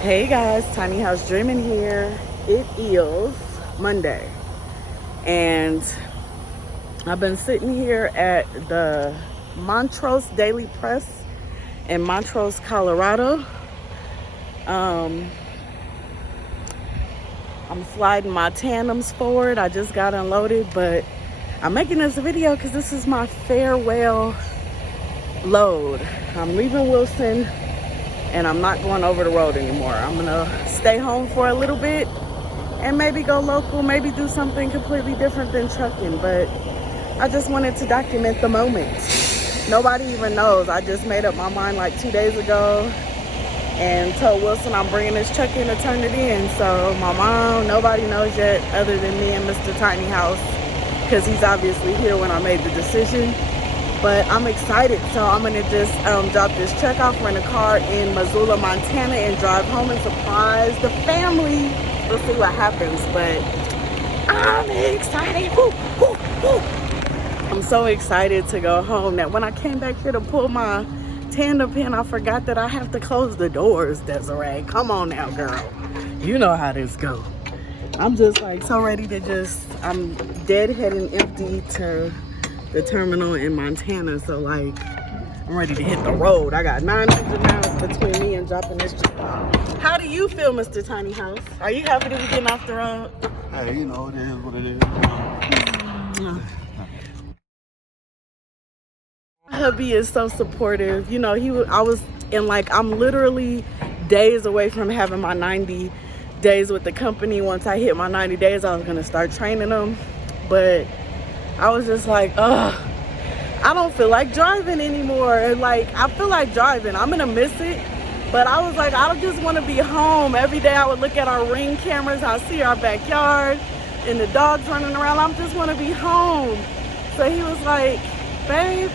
Hey guys, TinyHouseDreaming here. It is Monday, and I've been sitting here at the Montrose Daily Press in Montrose, Colorado. I'm sliding my tandems forward. I just got unloaded, but I'm making this video because this is my farewell load. I'm leaving Wilson and I'm not going over the road anymore. I'm gonna stay home for a little bit and maybe go local, maybe do something completely different than trucking, but I just wanted to document the moment. Nobody even knows. I just made up my mind like 2 days ago and told Wilson I'm bringing this truck in to turn it in. So my mom, nobody knows yet other than me and Mr. Tiny House, because he's obviously here when I made the decision. But I'm excited, so I'm gonna just drop this truck off, rent a car in Missoula, Montana, and drive home and surprise the family. We'll see what happens, but I'm excited. Woo, woo, woo. I'm so excited to go home that when I came back here to pull my tandem pin, I forgot that I have to close the doors, Desiree. Come on now, girl. You know how this goes. I'm just like so ready to I'm deadheading empty to the terminal in Montana, so like I'm ready to hit the road. I got 900 miles between me and dropping this truck off. How do you feel, Mr. Tiny House? Are you happy to be getting off the road? Hey, you know, it is what it is. Hubby is so supportive. You know, I'm literally days away from having my 90 days with the company. Once I hit my 90 days, I was gonna start training them, but I was just like, ugh, I don't feel like driving anymore. And like, I feel like driving, I'm gonna miss it. But I was like, I just wanna be home. Every day I would look at our Ring cameras, I see our backyard and the dogs running around. I just wanna be home. So he was like, babe,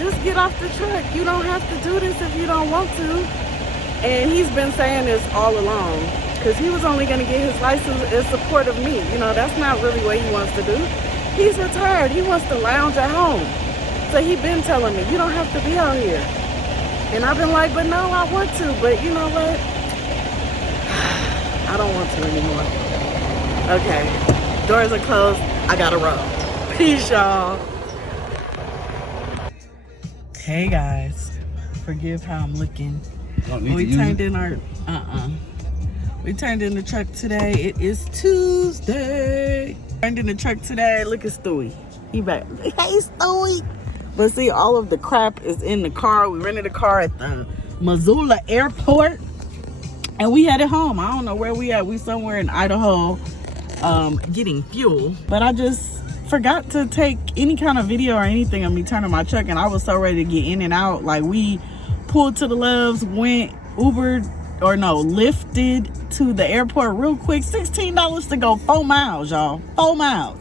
just get off the truck. You don't have to do this if you don't want to. And he's been saying this all along, because he was only gonna get his license in support of me. You know, that's not really what he wants to do. He's retired. He wants to lounge at home. So he been telling me, you don't have to be out here. And I've been like, but no, I want to. But you know what? I don't want to anymore. Okay. Doors are closed. I gotta roll. Peace, y'all. Hey, guys. Forgive how I'm looking. We turned in our... We turned in the truck today. It is Tuesday. Turned in the truck today. Look at Stewie. He back. Hey, Stewie. But see, all of the crap is in the car. We rented a car at the Missoula airport, and we headed home. I don't know where we at. We somewhere in Idaho getting fuel. But I just forgot to take any kind of video or anything of me turning my truck, and I was so ready to get in and out. Like, we pulled to the Loves, went lifted to the airport real quick. $16 to go 4 miles, y'all. 4 miles.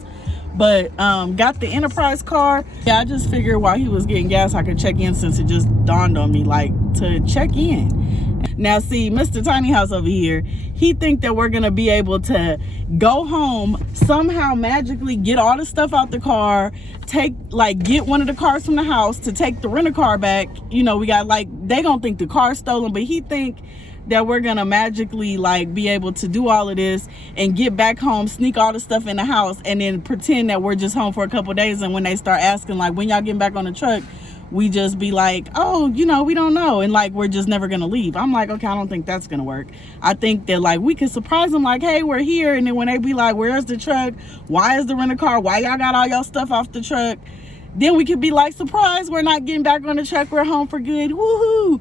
But got the Enterprise car. Yeah, I just figured while he was getting gas, I could check in, since it just dawned on me, like, to check in. Now, see, Mr. Tiny House over here, he think that we're gonna be able to go home, somehow magically get all the stuff out the car, get one of the cars from the house to take the rent-a-car back. You know, we got, like, they gonna think the car's stolen, but he think that we're gonna magically be able to do all of this and get back home, sneak all the stuff in the house, and then pretend that we're just home for a couple days. And when they start asking, like, when y'all getting back on the truck, we just be like, oh, you know, we don't know, and like, we're just never gonna leave. I'm like, okay, I don't think that's gonna work. I think that, like, we could surprise them, like, hey, we're here, and then when they be like, where's the truck, why is the rent-a-car, why y'all got all y'all stuff off the truck, then we could be like, surprise, we're not getting back on the truck, we're home for good, woohoo.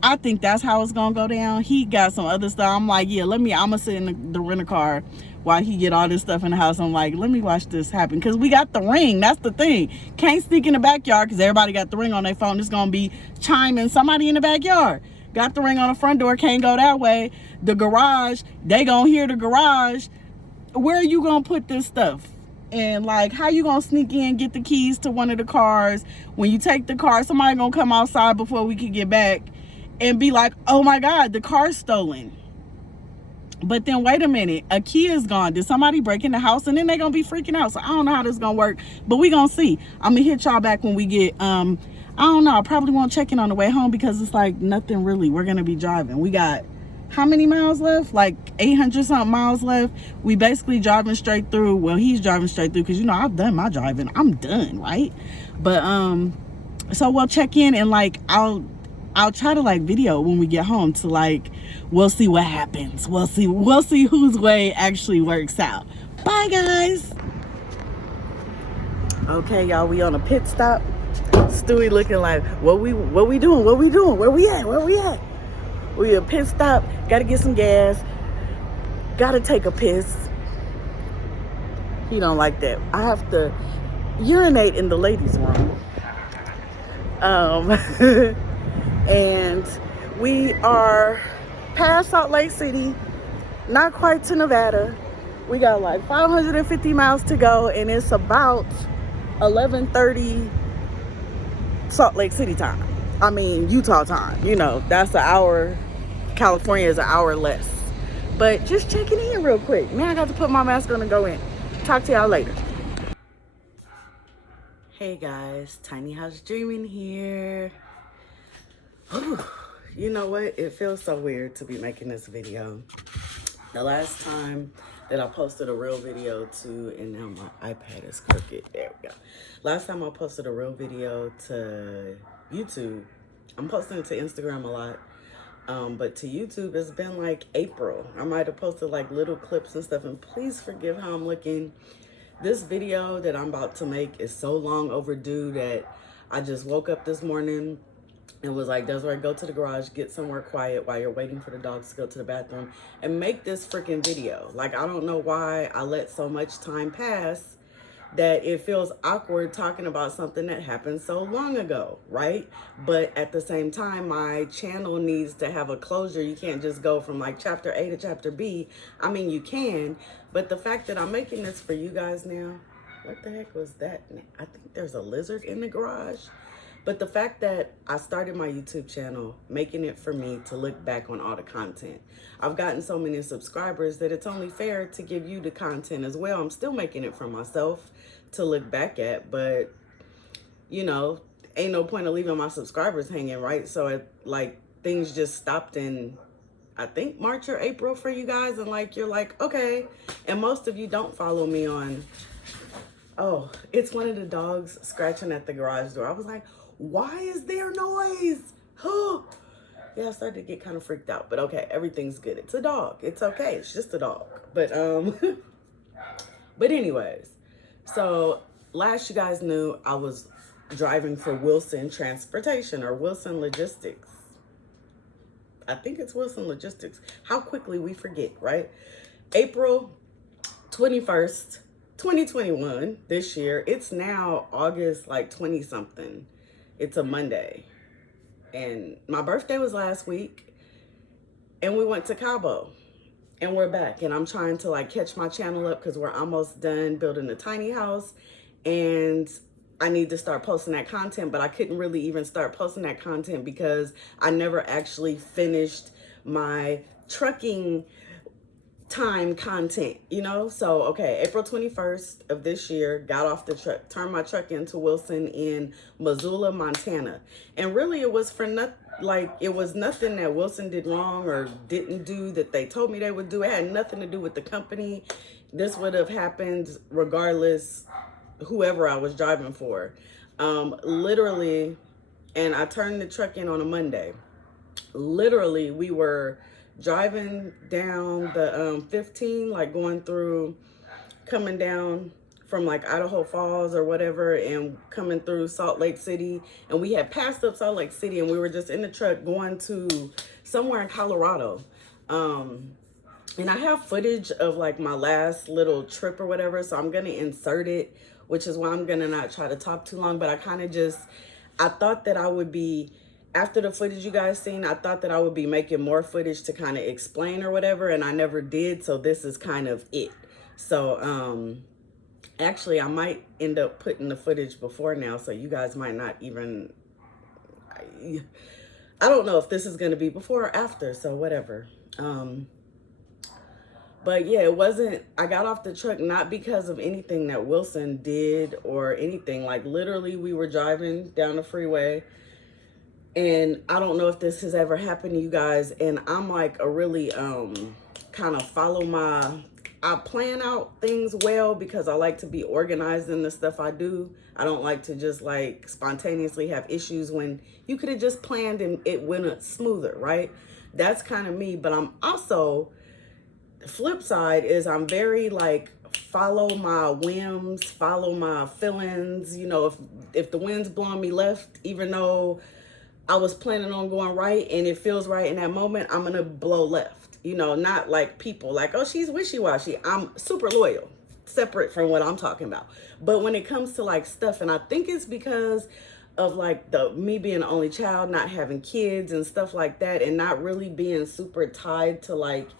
I think that's how it's gonna go down. He got some other stuff. I'm like, yeah, I'm gonna sit in the rent-a-car while he get all this stuff in the house. I'm like, let me watch this happen, because we got the Ring. That's the thing. Can't sneak in the backyard because everybody got the Ring on their phone. It's gonna be chiming somebody in the backyard. Got the Ring on the front door, can't go that way. The garage, they gonna hear the garage. Where are you gonna put this stuff? And like, how you gonna sneak in, get the keys to one of the cars? When you take the car, somebody gonna come outside before we can get back and be like, oh my God, the car's stolen. But then wait a minute, a key is gone. Did somebody break in the house? And then they're gonna be freaking out. So I don't know how this is gonna work, but we gonna see. I'm gonna hit y'all back when we get I don't know, I probably won't check in on the way home because it's like nothing really. We're gonna be driving. We got how many miles left? Like 800 something miles left. We basically driving straight through. Well, he's driving straight through because, you know, I've done my driving. I'm done, right? But so we'll check in, and like I'll try to like video when we get home to like, we'll see what happens. We'll see whose way actually works out. Bye guys. Okay, y'all, we on a pit stop. Stewie looking like, what we doing? Where we at? We a pit stop. Gotta get some gas. Gotta take a piss. He don't like that. I have to urinate in the ladies' room. And we are past Salt Lake City, not quite to Nevada. We got like 550 miles to go, and it's about 11:30 Salt Lake City time. I mean, Utah time. You know, that's an hour. California is an hour less. But just checking in real quick. Man, I got to put my mask on and go in. Talk to y'all later. Hey guys, TinyHouseDreaming here. Ooh, you know what? It feels so weird to be making this video. The last time that I posted a real video to, and now my iPad is crooked. There we go. Last time I posted a real video to YouTube. I'm posting it to Instagram a lot. But to YouTube, it's been like April. I might have posted like little clips and stuff, and please forgive how I'm looking. This video that I'm about to make is so long overdue that I just woke up this morning and was like, Desiree, go to the garage, get somewhere quiet while you're waiting for the dogs to go to the bathroom, and make this freaking video. Like, I don't know why I let so much time pass that it feels awkward talking about something that happened so long ago, right? But at the same time, my channel needs to have a closure. You can't just go from like chapter A to chapter B. I mean, you can, but the fact that I'm making this for you guys now, what the heck was that? I think there's a lizard in the garage. But the fact that I started my YouTube channel, making it for me to look back on all the content. I've gotten so many subscribers that it's only fair to give you the content as well. I'm still making it for myself to look back at, but you know, ain't no point of leaving my subscribers hanging, right? So it, like, things just stopped in, I think, March or April for you guys, and like, you're like, okay. And most of you don't follow me on, oh, it's one of the dogs scratching at the garage door. I was like, why is there noise? Oh, yeah, I started to get kind of freaked out, but okay, everything's good. It's a dog. It's okay. It's just a dog. But but anyways, so last you guys knew I was driving for Wilson Transportation or Wilson Logistics. I think it's Wilson Logistics. How quickly we forget, right? April 21st, 2021, this year. It's now August like 20 something. It's a Monday, and my birthday was last week, and we went to Cabo, and we're back, and I'm trying to like catch my channel up because we're almost done building a tiny house, and I need to start posting that content, but I couldn't really even start posting that content because I never actually finished my trucking time content, you know? So, okay, April 21st of this year, got off the truck, turned my truck into Wilson in Missoula, Montana. And really it was for nothing, like, it was nothing that Wilson did wrong or didn't do that they told me they would do. It had nothing to do with the company. This would have happened regardless whoever I was driving for. Literally, and I turned the truck in on a Monday. Literally, we were driving down the 15, like going through, coming down from like Idaho Falls or whatever, and coming through Salt Lake City. And we had passed up Salt Lake City, and we were just in the truck going to somewhere in Colorado. And I have footage of like my last little trip or whatever, so I'm gonna insert it, which is why I'm gonna not try to talk too long. But I kind of just, I thought that I would be, after the footage you guys seen, I thought that I would be making more footage to kind of explain or whatever, and I never did, so this is kind of it. So actually I might end up putting the footage before now, so you guys might not even, I don't know if this is going to be before or after, so whatever. But yeah, it wasn't, I got off the truck not because of anything that Wilson did or anything. Like, literally we were driving down the freeway, And I don't know if this has ever happened to you guys. And I'm like a really kind of I plan out things well because I like to be organized in the stuff I do. I don't like to just like spontaneously have issues when you could have just planned and it went smoother, right? That's kind of me. But I'm also, the flip side is I'm very like, follow my whims, follow my feelings. You know, if the wind's blowing me left, even though I was planning on going right and it feels right in that moment, I'm gonna blow left. You know, not like people like, oh, she's wishy-washy. I'm super loyal, separate from what I'm talking about. But when it comes to like stuff, and I think it's because of like me being the only child, not having kids and stuff like that, and not really being super tied to like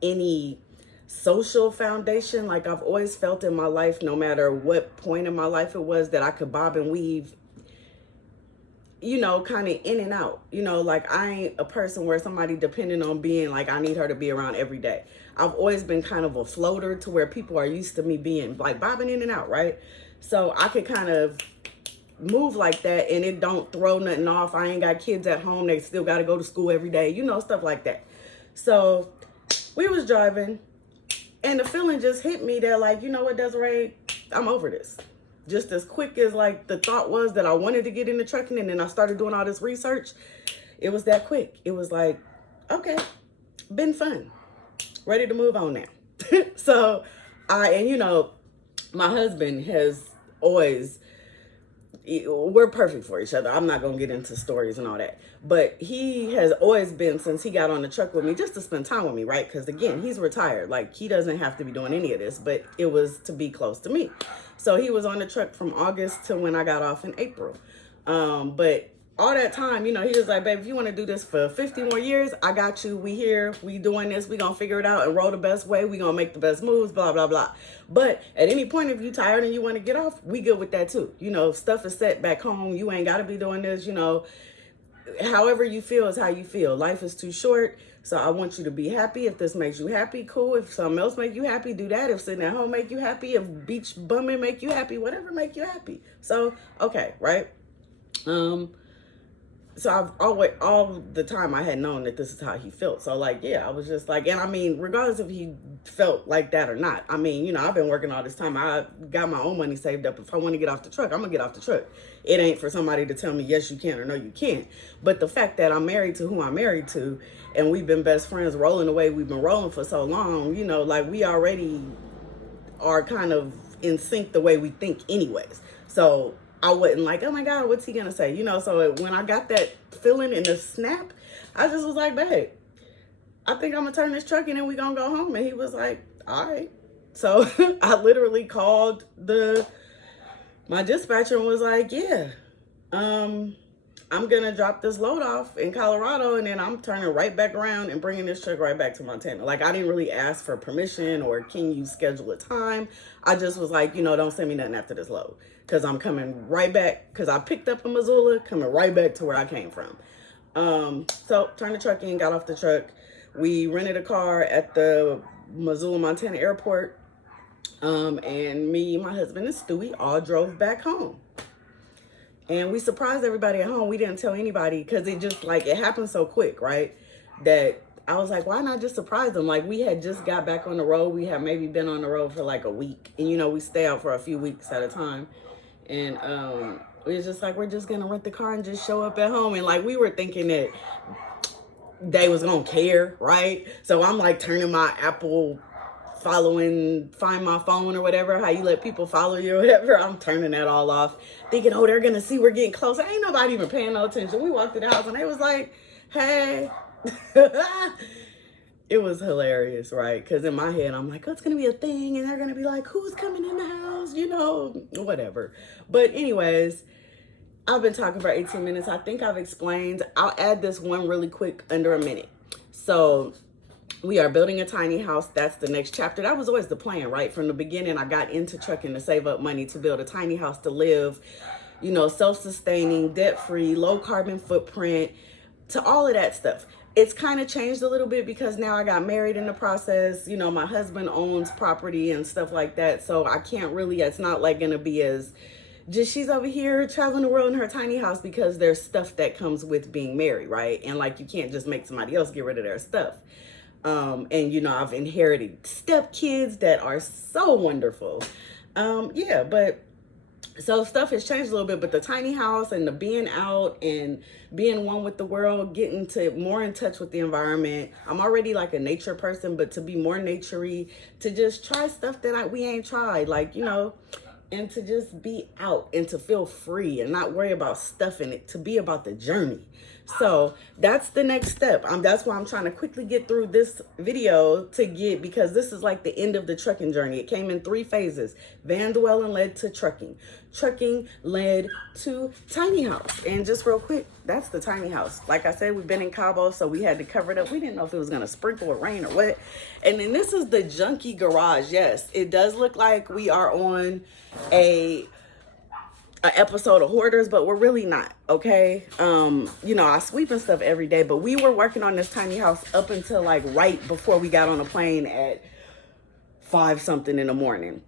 any social foundation. Like I've always felt in my life, no matter what point in my life it was, that I could bob and weave, you know, kind of in and out. You know, like I ain't a person where somebody depending on being like, I need her to be around every day. I've always been kind of a floater to where people are used to me being like bobbing in and out, right? So I could kind of move like that and it don't throw nothing off. I ain't got kids at home. They still got to go to school every day, you know, stuff like that. So we was driving and the feeling just hit me that like, you know what, Desiree, I'm over this. Just as quick as like the thought was that I wanted to get into trucking, and then I started doing all this research, it was that quick. It was like, okay, been fun, ready to move on now. So and you know, my husband has always, we're perfect for each other. I'm not gonna get into stories and all that, but he has always been, since he got on the truck with me, just to spend time with me, right? Because again, he's retired. Like he doesn't have to be doing any of this, but it was to be close to me. So he was on the truck from August to when I got off in April. But all that time, you know, he was like, babe, if you want to do this for 50 more years, I got you. We here, we doing this. We going to figure it out and roll the best way. We going to make the best moves, blah, blah, blah. But at any point, if you tired and you want to get off, we good with that too. You know, if stuff is set back home, you ain't got to be doing this, you know. However you feel is how you feel. Life is too short. So I want you to be happy. If this makes you happy, cool. If something else make you happy, do that. If sitting at home make you happy, if beach bumming make you happy, whatever make you happy. So, okay, right? So I've always, all the time I had known that this is how he felt. So like, yeah, I was just like, and I mean, regardless if he felt like that or not, I mean, you know, I've been working all this time. I got my own money saved up. If I want to get off the truck, I'm gonna get off the truck. It ain't for somebody to tell me, yes, you can or no, you can't. But the fact that I'm married to who I'm married to, and we've been best friends rolling the way we've been rolling for so long, you know, like we already are kind of in sync the way we think anyways. So I wasn't like, oh my God, what's he gonna say? You know, so when I got that feeling in the snap, I just was like, babe, I think I'm gonna turn this truck in and we gonna go home. And he was like, all right. So I literally called my dispatcher and was like, yeah, I'm gonna drop this load off in Colorado and then I'm turning right back around and bringing this truck right back to Montana. Like I didn't really ask for permission or can you schedule a time. I just was like, you know, don't send me nothing after this load because I'm coming right back, because I picked up in Missoula, coming right back to where I came from. So turned the truck in, got off the truck. We rented a car at the Missoula, Montana airport. And me, my husband, and Stewie all drove back home. And we surprised everybody at home. We didn't tell anybody because it just like, it happened so quick, right? That I was like, why not just surprise them? Like we had just got back on the road. We had maybe been on the road for like a week. And you know, we stay out for a few weeks at a time. And we was just like, we're just going to rent the car and just show up at home. And like, we were thinking that they was going to care, right? So I'm like turning my Apple find my phone or whatever, how you let people follow you or whatever. I'm turning that all off, thinking, oh, they're gonna see we're getting closer. Ain't nobody even paying no attention. We walked to the house and they was like, hey. It was hilarious, right? Because in my head, I'm like, oh, it's gonna be a thing and they're gonna be like, who's coming in the house, you know, whatever. But anyways, I've been talking for 18 minutes. I think I've explained. I'll add this one really quick, under a minute. So we are building a tiny house. That's the next chapter. That was always the plan, right? From the beginning, I got into trucking to save up money to build a tiny house to live, you know, self-sustaining, debt-free, low carbon footprint, to all of that stuff. It's kind of changed a little bit because now I got married in the process. You know, my husband owns property and stuff like that. So I can't really, it's not like going to be as just she's over here traveling the world in her tiny house because there's stuff that comes with being married, right? And like you can't just make somebody else get rid of their stuff. And you know, I've inherited stepkids that are so wonderful. Yeah, but so stuff has changed a little bit, but the tiny house and the being out and being one with the world, getting to more in touch with the environment. I'm already like a nature person, but to be more naturey, to just try stuff that we ain't tried, like, you know, and to just be out and to feel free and not worry about stuff in it, to be about the journey. So that's the next step. That's why I'm trying to quickly get through this video because this is like the end of the trucking journey. It came in 3 phases. Van dwelling led to trucking. Trucking led to tiny house. And just real quick, that's the tiny house. Like I said, we've been in Cabo, so we had to cover it up. We didn't know if it was gonna sprinkle or rain or what. And then this is the junky garage. Yes, it does look like we are on a episode of Hoarders, but we're really not, okay? You know, I sweep and stuff every day, but we were working on this tiny house up until like right before we got on a plane at 5 something in the morning.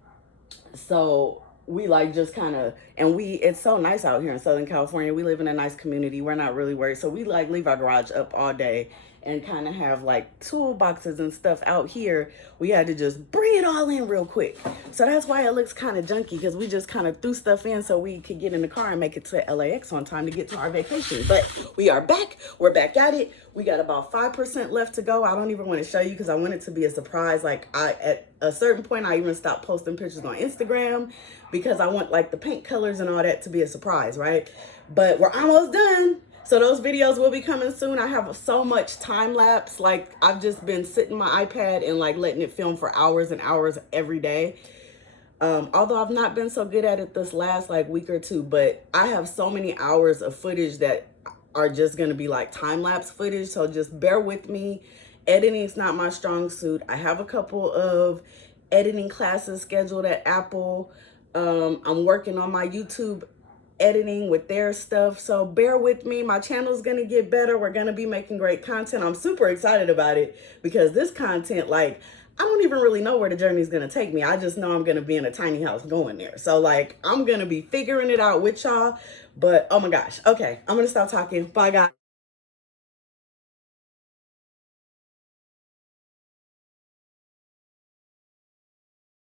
So we like just kind of, and it's so nice out here in Southern California. We live in a nice community. We're not really worried. So we like leave our garage up all day and kind of have like toolboxes and stuff out here. We had to just bring it all in real quick. So that's why it looks kind of junky, because we just kind of threw stuff in so we could get in the car and make it to LAX on time to get to our vacation. But we are back. We're back at it. We got about 5% left to go. I don't even want to show you because I want it to be a surprise. Like at a certain point, I even stopped posting pictures on Instagram because I want like the paint colors and all that to be a surprise, right? But we're almost done. So those videos will be coming soon. I have so much time lapse. Like I've just been sitting my iPad and like letting it film for hours and hours every day. Although I've not been so good at it this last like week or two, but I have so many hours of footage that are just going to be like time lapse footage. So just bear with me. Editing is not my strong suit. I have a couple of editing classes scheduled at Apple. I'm working on my YouTube editing with their stuff, so bear with me. My channel's gonna get better. We're gonna be making great content. I'm super excited about it because this content, like, I don't even really know where the journey is gonna take me. I just know I'm gonna be in a tiny house going there. So like, I'm gonna be figuring it out with y'all, but oh my gosh. Okay, I'm gonna stop talking. Bye guys.